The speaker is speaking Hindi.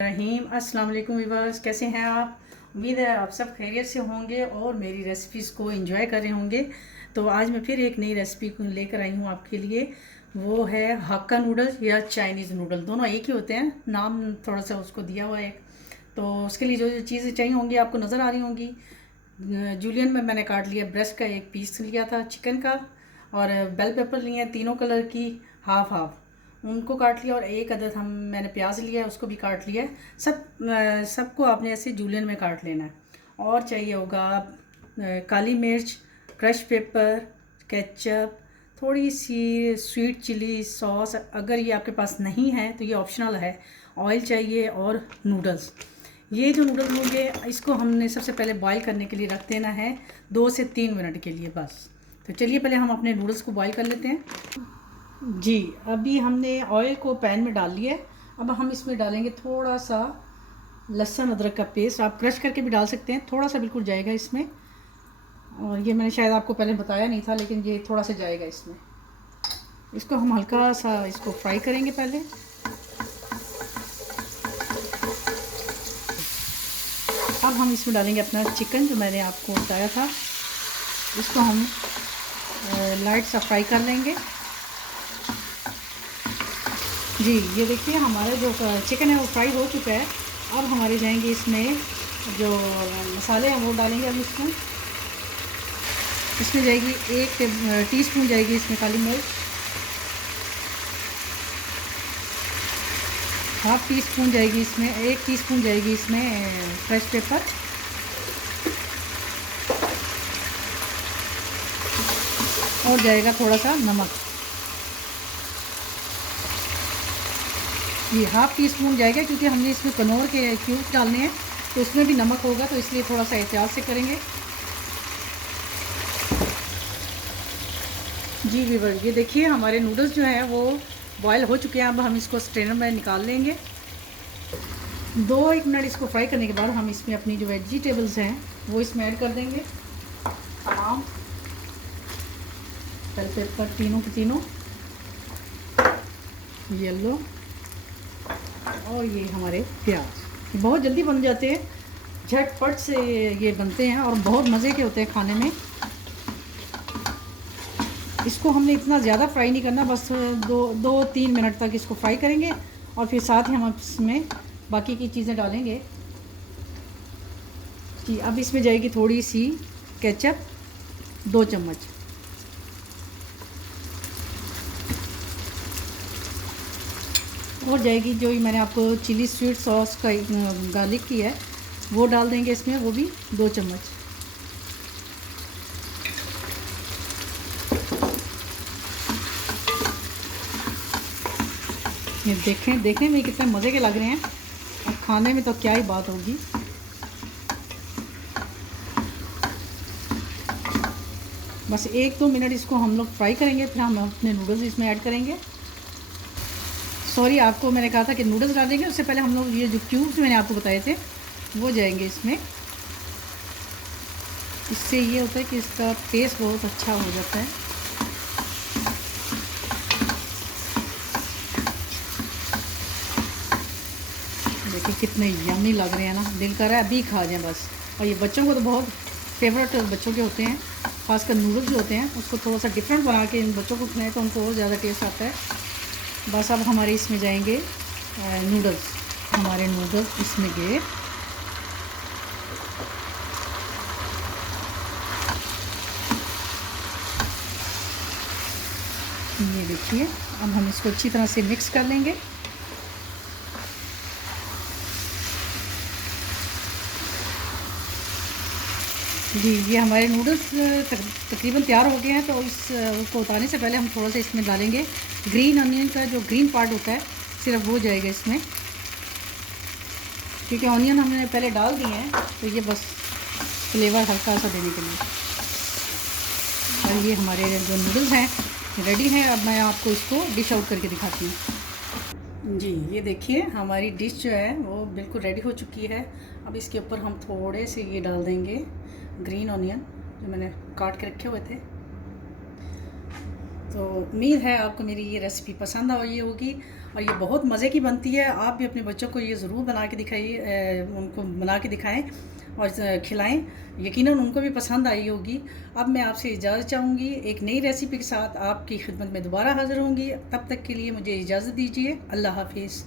रहीम अस्सलाम वालेकुम वीवर्स, कैसे हैं आप? उम्मीद है आप सब खैरियत से होंगे और मेरी रेसिपीज़ को एंजॉय कर रहे होंगे। तो आज मैं फिर एक नई रेसिपी लेकर आई हूँ आपके लिए। वो है हक्का नूडल्स या चाइनीज़ नूडल, दोनों एक ही होते हैं, नाम थोड़ा सा उसको दिया हुआ है। तो उसके लिए जो जो चीज़ें चाहिए होंगी आपको नज़र आ रही होंगी। जूलियन में मैंने काट लिया ब्रेस्ट का एक पीस लिया था चिकन का, और बेल पेपर लिए हैं तीनों कलर की, हाफ हाफ उनको काट लिया, और एक अदद मैंने प्याज लिया है उसको भी काट लिया है। सबको आपने ऐसे जूलियन में काट लेना है। और चाहिए होगा काली मिर्च, क्रश पेपर, केचप, थोड़ी सी स्वीट चिली सॉस, अगर ये आपके पास नहीं है तो ये ऑप्शनल है। ऑयल चाहिए, और नूडल्स। ये जो नूडल्स होंगे इसको हमने सबसे पहले बॉईल करने के लिए रख देना है 2 से 3 मिनट के लिए बस। तो चलिए पहले हम अपने नूडल्स को बॉईल कर लेते हैं। जी, अभी हमने ऑयल को पैन में डाल लिया है। अब हम इसमें डालेंगे थोड़ा सा लहसुन अदरक का पेस्ट, आप क्रश करके भी डाल सकते हैं, थोड़ा सा बिल्कुल जाएगा इसमें। और ये मैंने शायद आपको पहले बताया नहीं था, लेकिन ये थोड़ा सा जाएगा इसमें। इसको हम हल्का सा इसको फ्राई करेंगे पहले। अब हम इसमें डालेंगे अपना चिकन जो मैंने आपको बताया था, इसको हम लाइट सा फ्राई कर लेंगे। जी, ये देखिए हमारा जो चिकन है वो फ्राई हो चुका है। अब हमारे जाएंगे इसमें जो मसाले हैं वो डालेंगे। अब इसमें जाएगी 1 टीस्पून जाएगी इसमें काली मिर्च, हाफ टी स्पून जाएगी इसमें, 1 टीस्पून जाएगी इसमें फ्रेश पेपर, और जाएगा थोड़ा सा नमक। ये हाफ टी स्पून जाएगा क्योंकि हमने इसमें कनौर के क्यूब डालने हैं, तो उसमें भी नमक होगा, तो इसलिए थोड़ा सा एहतियात से करेंगे। जी व्यूअर, ये देखिए हमारे नूडल्स जो हैं वो बॉयल हो चुके हैं। अब हम इसको स्ट्रेनर में निकाल लेंगे। 2-1 मिनट इसको फ्राई करने के बाद हम इसमें अपनी जो वेजिटेबल्स हैं वो इसमें ऐड कर देंगे। तमाम बेल पेपर तीनों के तीनों, येलो, और ये हमारे प्याज। बहुत जल्दी बन जाते हैं, झटपट से ये बनते हैं और बहुत मज़े के होते हैं खाने में। इसको हमने इतना ज़्यादा फ्राई नहीं करना, बस 2-3 मिनट तक इसको फ्राई करेंगे, और फिर साथ ही हम इसमें बाकी की चीज़ें डालेंगे। जी, अब इसमें जाएगी थोड़ी सी केचप, 2 चम्मच, और जाएगी जो ही मैंने आपको चिली स्वीट सॉस का गार्लिक की है वो डाल देंगे इसमें, वो भी 2 चम्मच। ये देखें, देखने में कितने मज़े के लग रहे हैं, और खाने में तो क्या ही बात होगी। बस 1-2 मिनट इसको हम लोग फ्राई करेंगे, फिर हम अपने नूडल्स इसमें ऐड करेंगे। सॉरी, आपको मैंने कहा था कि नूडल्स डाल देंगे, उससे पहले हम लोग ये जो क्यूब्स मैंने आपको बताए थे वो जाएंगे इसमें। इससे ये होता है कि इसका टेस्ट बहुत अच्छा हो जाता है। देखिए कितने यम्मी लग रहे हैं ना, दिल कर रहा है अभी खा जाएं बस। और ये बच्चों को तो बहुत फेवरेट बच्चों के होते हैं, खासकर नूडल्स जो होते हैं उसको थोड़ा सा डिफरेंट बना के इन बच्चों को खिलाएं तो उनको और ज़्यादा टेस्ट आता है। बस अब हमारे इसमें जाएंगे नूडल्स। हमारे नूडल्स इसमें गए। ये देखिए, अब हम इसको अच्छी तरह से मिक्स कर लेंगे। जी, ये हमारे नूडल्स तकरीबन तैयार हो गए हैं। तो उसको उतारने से पहले हम थोड़ा सा इसमें डालेंगे ग्रीन अनियन का जो ग्रीन पार्ट होता है, सिर्फ वो जाएगा इसमें, क्योंकि ऑनियन हमने पहले डाल दिए हैं, तो ये बस फ्लेवर हल्का सा देने के लिए। और ये हमारे जो नूडल्स हैं रेडी हैं। अब मैं आपको इसको डिश आउट करके दिखाती हूँ। जी, ये देखिए हमारी डिश जो है वो बिल्कुल रेडी हो चुकी है। अब इसके ऊपर हम थोड़े से ये डाल देंगे ग्रीन ऑनियन जो मैंने काट के रखे हुए थे। तो उम्मीद है आपको मेरी ये रेसिपी पसंद आई होगी और ये बहुत मज़े की बनती है। आप भी अपने बच्चों को ये ज़रूर बना के दिखाइए, उनको बना के दिखाएं और खिलाएं। यकीनन उनको भी पसंद आई होगी। अब मैं आपसे इजाज़त चाहूँगी, एक नई रेसिपी के साथ आपकी खिदमत में दोबारा हाज़िर होंगी। तब तक के लिए मुझे इजाज़त दीजिए। अल्लाह हाफिज़।